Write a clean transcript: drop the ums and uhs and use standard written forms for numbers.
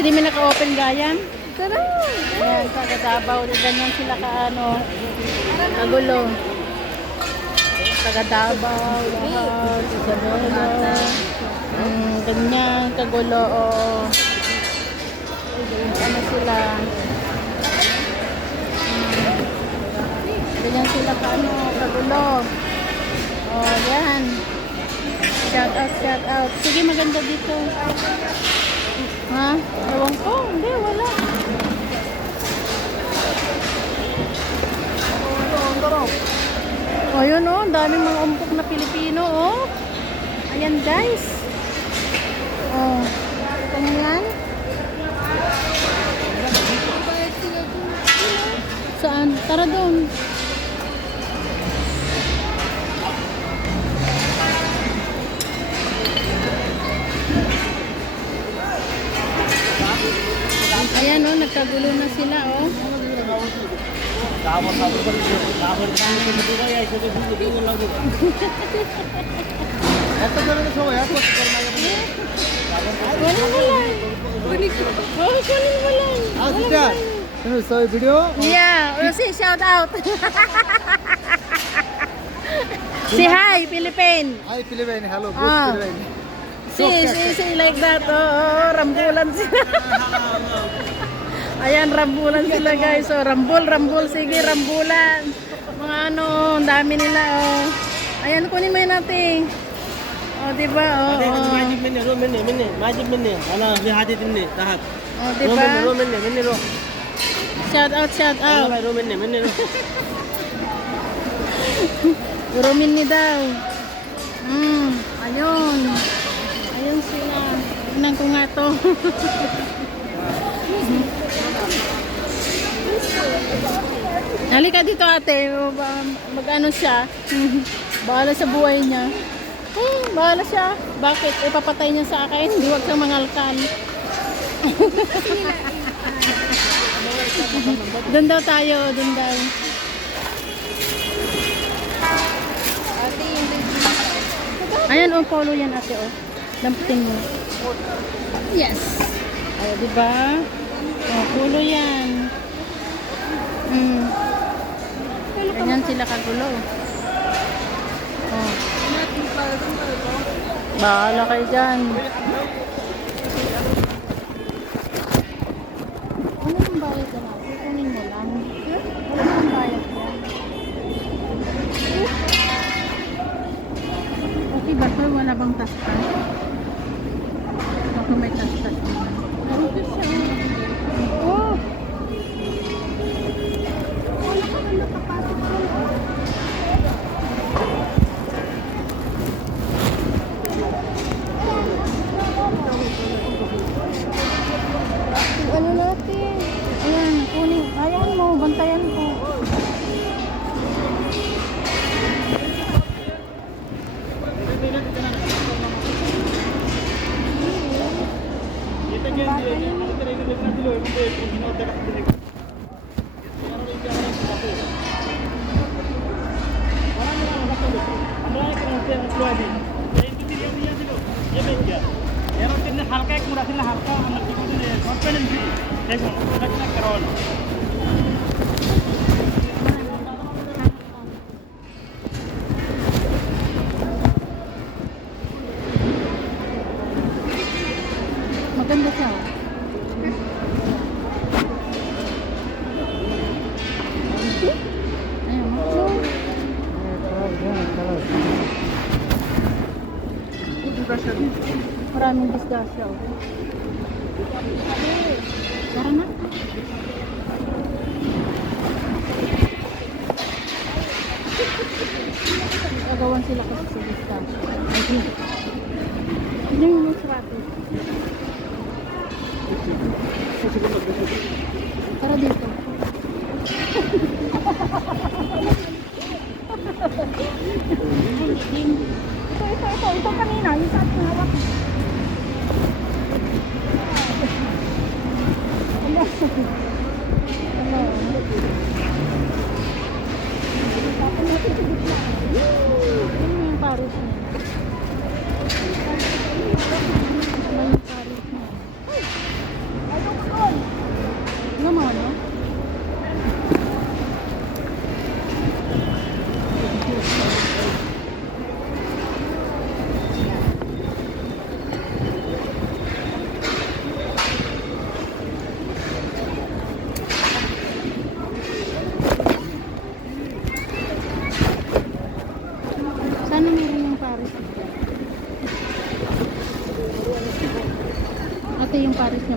Hindi mo naka-open gayan? Tara! Ayan, taga Davao. Ganyan sila kagulo. Taga Davao, lahat. Isabela. Ganyan, kagulo. Ano sila? Ganyan sila kagulo. Yan. Shout out. Sige, maganda dito. Ha? Ewan ko. Hindi, wala. Ayun daming mga umpok na Pilipino Ayan guys. Ganyan. Saan? Tara doon. Ayan nagkagulo na sila So video? Yeah, we'll see. Shout out. Say hi, Philippine. Hi Philippine. Hello, good Philippine. See like that. Rambulan sila. Ayan, rambulan sila guys. Rambul. Sige, rambulan. Mga ang dami nila Ayan, kunin mo yun natin. Diba? Magic minute. Ano, lihati din lahat. Diba? Minute. Shout out. Minute. Romin ni daw. Ayun sila. Tingnan ko nga to. Halika dito ate. Mag-ano siya. Bahala sa buhay niya. Bahala siya. Bakit? Ipapatay niya sa akin. Di wag kang mangalkan. Doon daw tayo. Doon daw. Ayan polo yan ate Lamputin mo. Yes. Ay, diba? Polo yan. Ganyan sila kagulo. Bahala kayo dyan. Ano yung bayad na natin? Kunin mo lang. Ano yung bayad yan? Okay ba ito? Wala bang tastas? Baka may tastas naman. Ano ito siya? Wala ka na nakapasok ko. Ano natin? Ayan, kunin. Ayan mo, bantayan ko. হালকা এক মুড়া ছিল হালকা আমরা কি করে কনফিডেন্স দেখুন এটা কি করো Maganda siya. Maraming disgrasya. Tara na. Agawan sila kasi sa disgrasya. Hindi yung masrati. Tara dito. Ito kanina. Yung sa ating hawak. Yung paris niya. Yung paris niya. pares niya